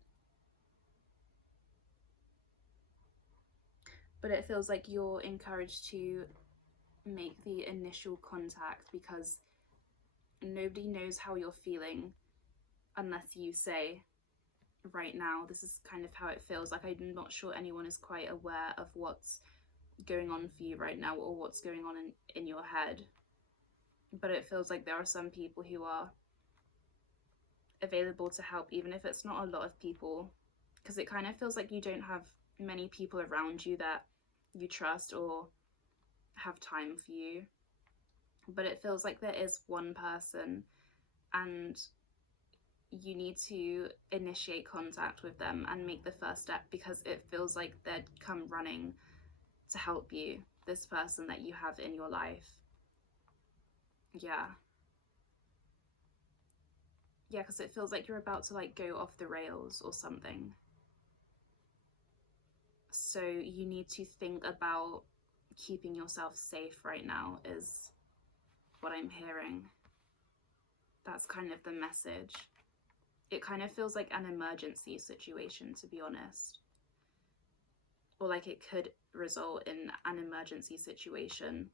But it feels like you're encouraged to make the initial contact because nobody knows how you're feeling unless you say, right now, this is kind of how it feels. Like I'm not sure anyone is quite aware of what's going on for you right now or what's going on in your head. But it feels like there are some people who are available to help, even if it's not a lot of people, because it kind of feels like you don't have many people around you that you trust or have time for you. But it feels like there is one person and you need to initiate contact with them and make the first step because it feels like they'd come running to help you, this person that you have in your life. Yeah, because it feels like you're about to like go off the rails or something. So you need to think about keeping yourself safe right now is what I'm hearing. That's kind of the message. It kind of feels like an emergency situation, to be honest. Or like it could result in an emergency situation.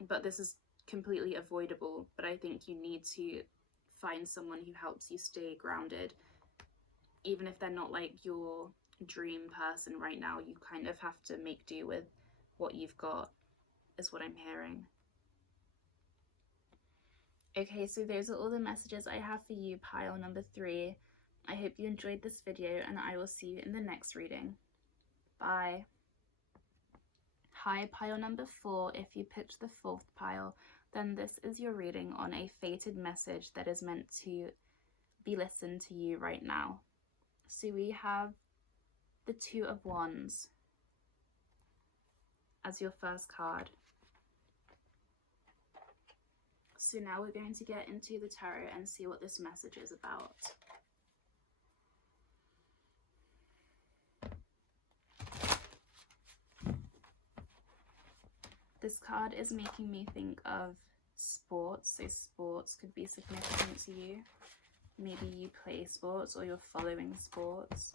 But this is completely avoidable. But I think you need to find someone who helps you stay grounded. Even if they're not like your dream person right now, you kind of have to make do with what you've got, is what I'm hearing. Okay, so those are all the messages I have for you, pile number 3. I hope you enjoyed this video and I will see you in the next reading. Bye. Hi, pile number 4. If you picked the 4th pile, then this is your reading on a fated message that is meant to be listened to you right now. So we have the 2 of Wands as your first card. So now we're going to get into the tarot and see what this message is about. This card is making me think of sports, so sports could be significant to you. Maybe you play sports or you're following sports.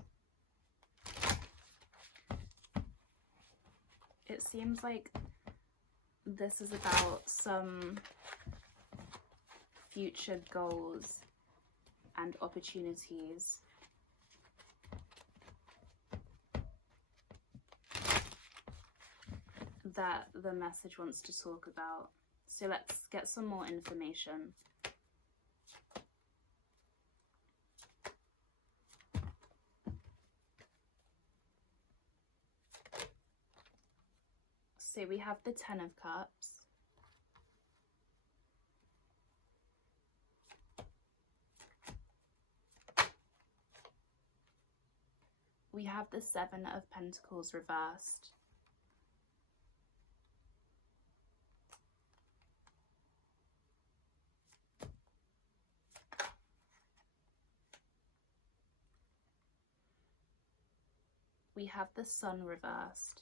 It seems like this is about some future goals and opportunities. That the message wants to talk about. So let's get some more information. So we have the Ten of Cups. We have the Seven of Pentacles reversed. We have the Sun reversed.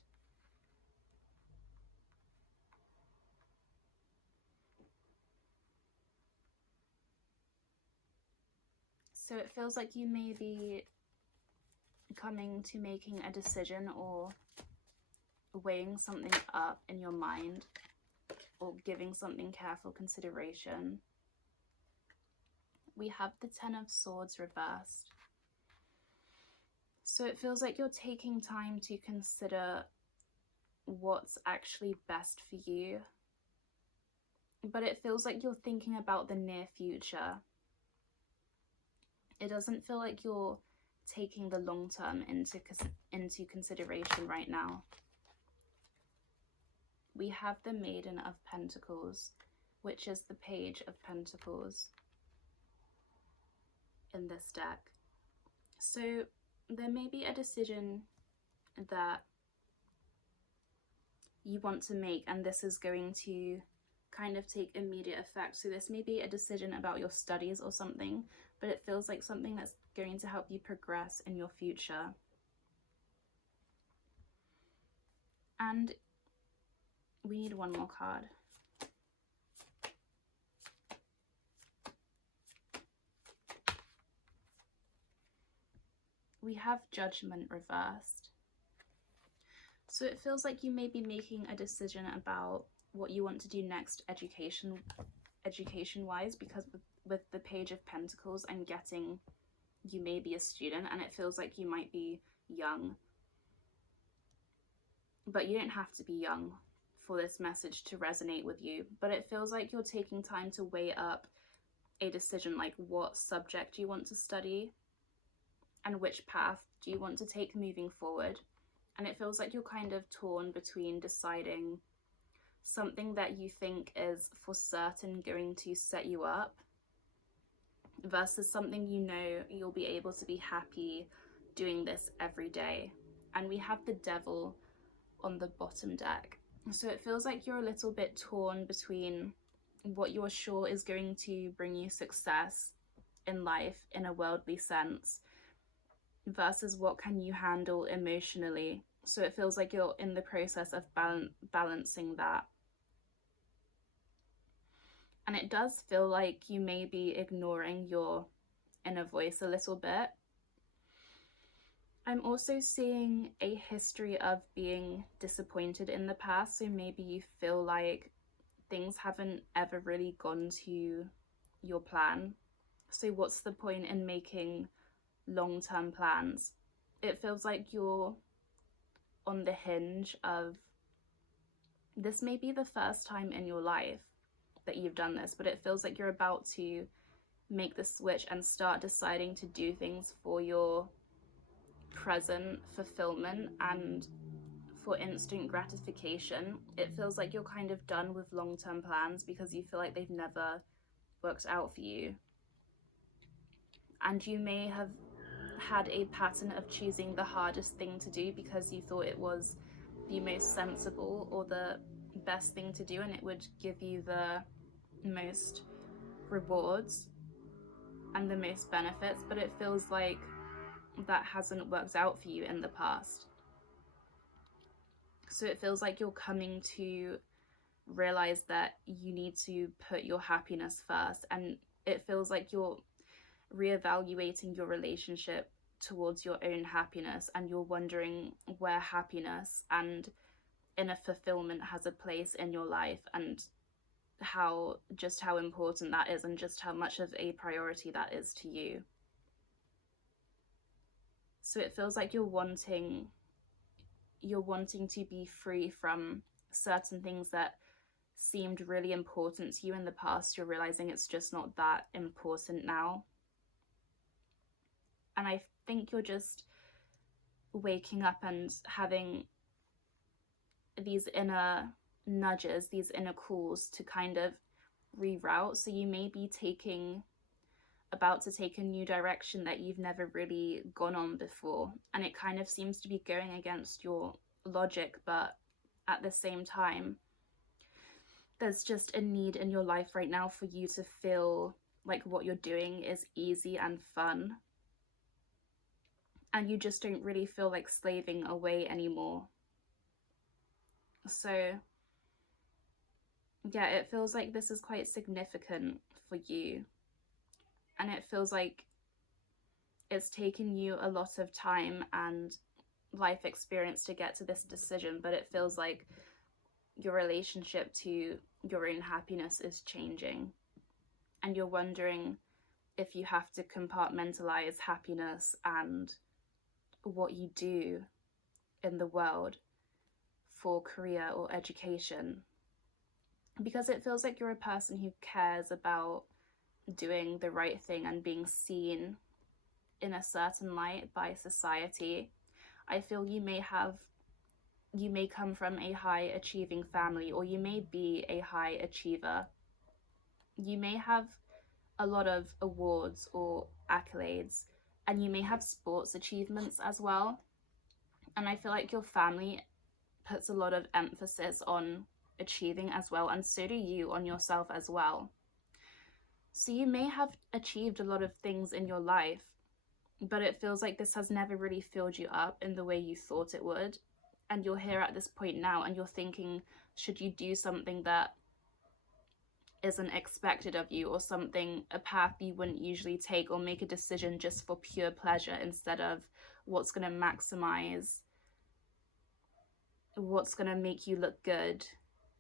So it feels like you may be coming to making a decision or weighing something up in your mind or giving something careful consideration. We have the Ten of Swords reversed. So it feels like you're taking time to consider what's actually best for you. But it feels like you're thinking about the near future. It doesn't feel like you're taking the long term into consideration right now. We have the Maiden of Pentacles, which is the Page of Pentacles in this deck. So there may be a decision that you want to make, and this is going to kind of take immediate effect. So this may be a decision about your studies or something, but it feels like something that's going to help you progress in your future. And we need one more card. We have Judgment reversed. So it feels like you may be making a decision about what you want to do next education-wise, because with the Page of Pentacles, I'm getting you may be a student, and it feels like you might be young. But you don't have to be young for this message to resonate with you. But it feels like you're taking time to weigh up a decision, like what subject you want to study and which path do you want to take moving forward. And it feels like you're kind of torn between deciding something that you think is for certain going to set you up versus something you know you'll be able to be happy doing this every day. And we have the Devil on the bottom deck. So it feels like you're a little bit torn between what you're sure is going to bring you success in life in a worldly sense versus what can you handle emotionally. So it feels like you're in the process of balancing that. And it does feel like you may be ignoring your inner voice a little bit. I'm also seeing a history of being disappointed in the past. So maybe you feel like things haven't ever really gone to your plan. So what's the point in making long-term plans? It feels like you're on the hinge of, this may be the first time in your life that you've done this, but it feels like you're about to make the switch and start deciding to do things for your present fulfillment and for instant gratification. It feels like you're kind of done with long-term plans because you feel like they've never worked out for you. And you may have had a pattern of choosing the hardest thing to do because you thought it was the most sensible or the best thing to do, and it would give you the most rewards and the most benefits, but it feels like that hasn't worked out for you in the past. So it feels like you're coming to realize that you need to put your happiness first. And it feels like you're reevaluating your relationship towards your own happiness, and you're wondering where happiness and inner fulfillment has a place in your life, and how important that is, and just how much of a priority that is to you. So it feels like you're wanting to be free from certain things that seemed really important to you in the past. You're realizing it's just not that important now. And I think you're just waking up and having these inner nudges, these inner calls to kind of reroute. So you may be about to take a new direction that you've never really gone on before, and it kind of seems to be going against your logic, but at the same time there's just a need in your life right now for you to feel like what you're doing is easy and fun, and you just don't really feel like slaving away anymore. So yeah, it feels like this is quite significant for you, and it feels like it's taken you a lot of time and life experience to get to this decision, but it feels like your relationship to your own happiness is changing, and you're wondering if you have to compartmentalize happiness and what you do in the world for career or education, because it feels like you're a person who cares about doing the right thing and being seen in a certain light by society. I feel you may come from a high achieving family, or you may be a high achiever. You may have a lot of awards or accolades, and you may have sports achievements as well. And I feel like your family puts a lot of emphasis on achieving as well, and so do you on yourself as well. So you may have achieved a lot of things in your life, but it feels like this has never really filled you up in the way you thought it would. And you're here at this point now, and you're thinking, should you do something that isn't expected of you, or a path you wouldn't usually take, or make a decision just for pure pleasure instead of what's going to maximize, what's going to make you look good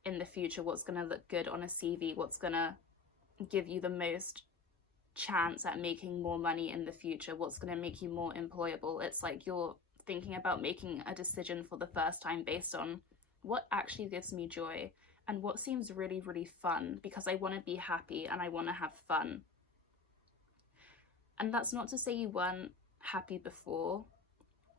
in the future, what's going to look good on a CV, what's going to give you the most chance at making more money in the future, what's going to make you more employable. It's like you're thinking about making a decision for the first time based on what actually gives me joy and what seems really, really fun, because I want to be happy and I want to have fun. And that's not to say you weren't happy before,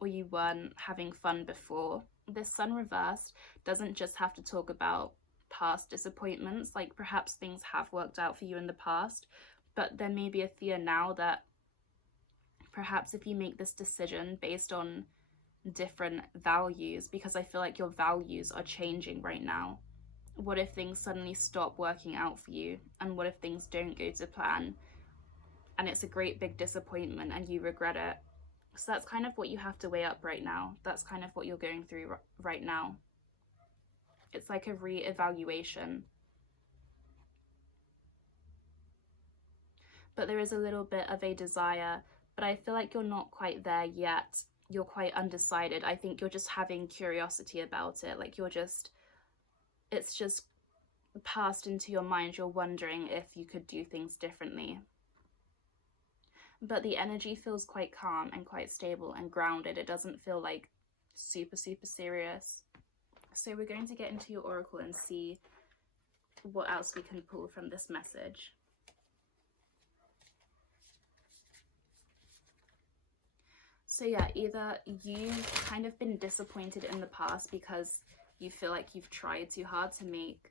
or you weren't having fun before. This sun reversed doesn't just have to talk about past disappointments, like perhaps things have worked out for you in the past, but there may be a fear now that perhaps if you make this decision based on different values, because I feel like your values are changing right now. What if things suddenly stop working out for you? And what if things don't go to plan? And it's a great big disappointment and you regret it. So that's kind of what you have to weigh up right now. That's kind of what you're going through right now. It's like a re-evaluation. But there is a little bit of a desire, but I feel like you're not quite there yet. You're quite undecided. I think you're just having curiosity about it. Like it's just passed into your mind. You're wondering if you could do things differently. But the energy feels quite calm and quite stable and grounded. It doesn't feel like super, super serious. So we're going to get into your oracle and see what else we can pull from this message. So yeah, either you've kind of been disappointed in the past because you feel like you've tried too hard to make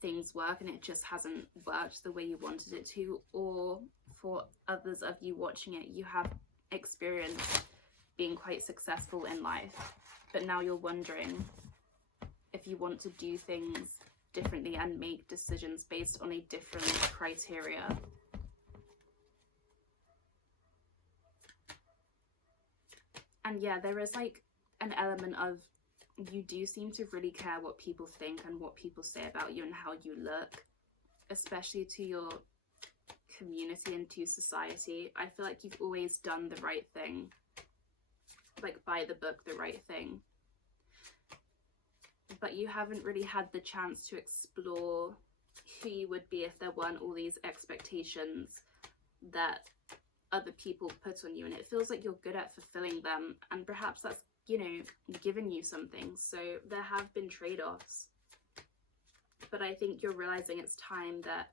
things work and it just hasn't worked the way you wanted it to, or for others of you watching it, you have experienced being quite successful in life, but now you're wondering if you want to do things differently and make decisions based on a different criteria. And yeah, there is like an element of you do seem to really care what people think and what people say about you and how you look, especially to your community and to society. I feel like you've always done the right thing, like by the book, the right thing. But you haven't really had the chance to explore who you would be if there weren't all these expectations that other people put on you, and it feels like you're good at fulfilling them, and perhaps that's, you know, given you something. So there have been trade-offs, but I think you're realizing it's time that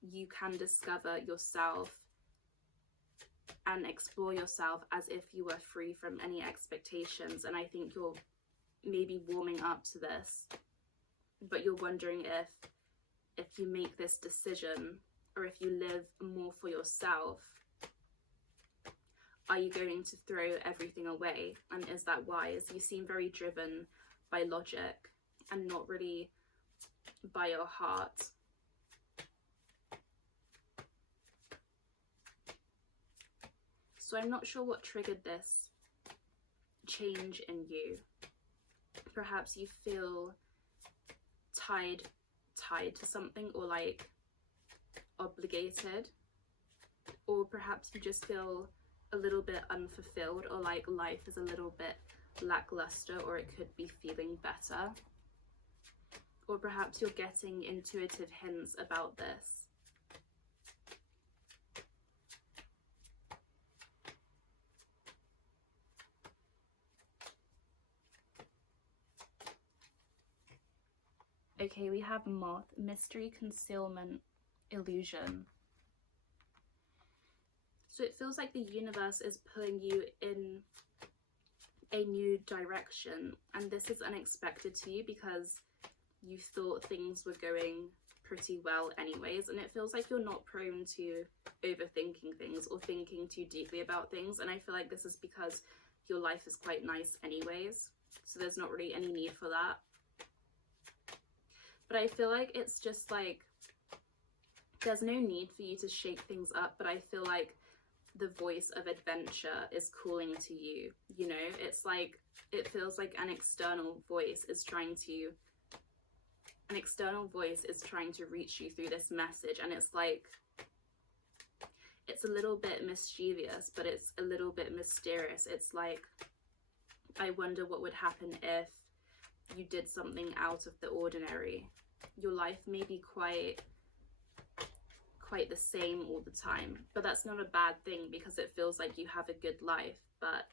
you can discover yourself and explore yourself as if you were free from any expectations. And I think you're maybe warming up to this, but you're wondering if you make this decision, or if you live more for yourself, are you going to throw everything away? And is that wise? You seem very driven by logic and not really by your heart. So I'm not sure what triggered this change in you. Perhaps you feel tied to something, or like obligated, or perhaps you just feel a little bit unfulfilled, or like life is a little bit lackluster, or it could be feeling better, or perhaps you're getting intuitive hints about this. Okay, we have moth, mystery, concealment, illusion. So it feels like the universe is pulling you in a new direction, and this is unexpected to you because you thought things were going pretty well anyways, and it feels like you're not prone to overthinking things or thinking too deeply about things, and I feel like this is because your life is quite nice anyways, so there's not really any need for that. But I feel like it's just like there's no need for you to shake things up, but I feel like the voice of adventure is calling to you, you know? It's like, it feels like an external voice is trying to reach you through this message, and it's like, it's a little bit mischievous, but it's a little bit mysterious. It's like, I wonder what would happen if you did something out of the ordinary. Your life may be quite the same all the time, but that's not a bad thing because it feels like you have a good life, but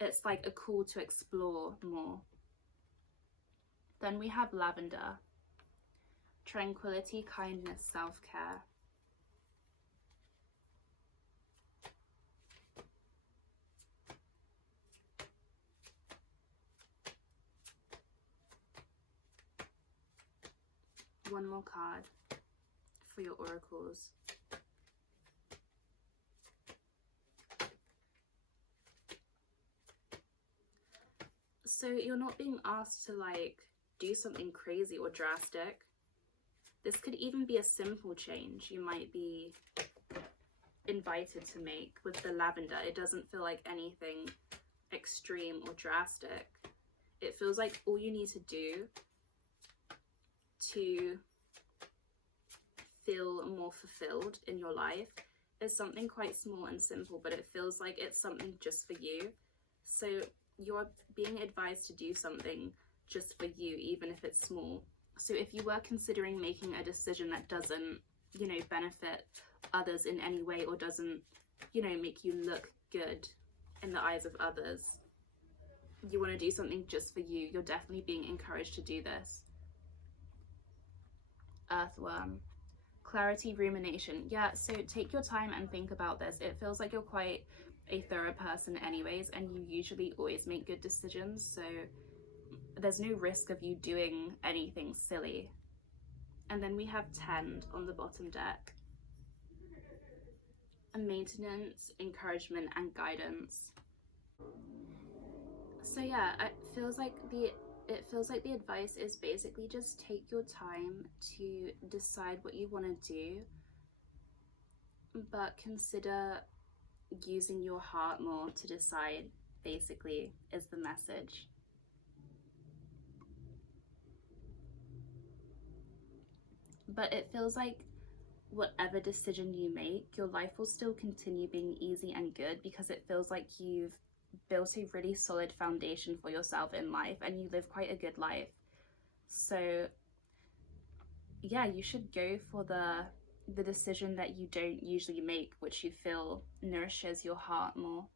it's like a call to explore more. Then we have lavender, tranquility, kindness, self-care. One more card for your oracles. So you're not being asked to like do something crazy or drastic. This could even be a simple change you might be invited to make with the lavender. It doesn't feel like anything extreme or drastic. It feels like all you need to do to feel more fulfilled in your life is something quite small and simple, but it feels like it's something just for you. So you're being advised to do something just for you, even if it's small. So if you were considering making a decision that doesn't, you know, benefit others in any way, or doesn't, you know, make you look good in the eyes of others, you want to do something just for you, you're definitely being encouraged to do this. Earthworm, clarity, rumination. Yeah, so take your time and think about this. It feels like you're quite a thorough person anyways, and you usually always make good decisions, so there's no risk of you doing anything silly. And then we have tend on the bottom deck. Maintenance, encouragement, and guidance. So yeah, it feels like the advice is basically just take your time to decide what you want to do, but consider using your heart more to decide basically, is the message. But it feels like whatever decision you make, your life will still continue being easy and good, because it feels like you've built a really solid foundation for yourself in life and you live quite a good life. So yeah, you should go for the decision that you don't usually make, which you feel nourishes your heart more,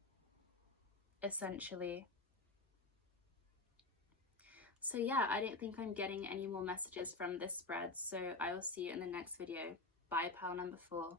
essentially. So yeah, I don't think I'm getting any more messages from this spread, so I will see you in the next video. Bye, pal number 4.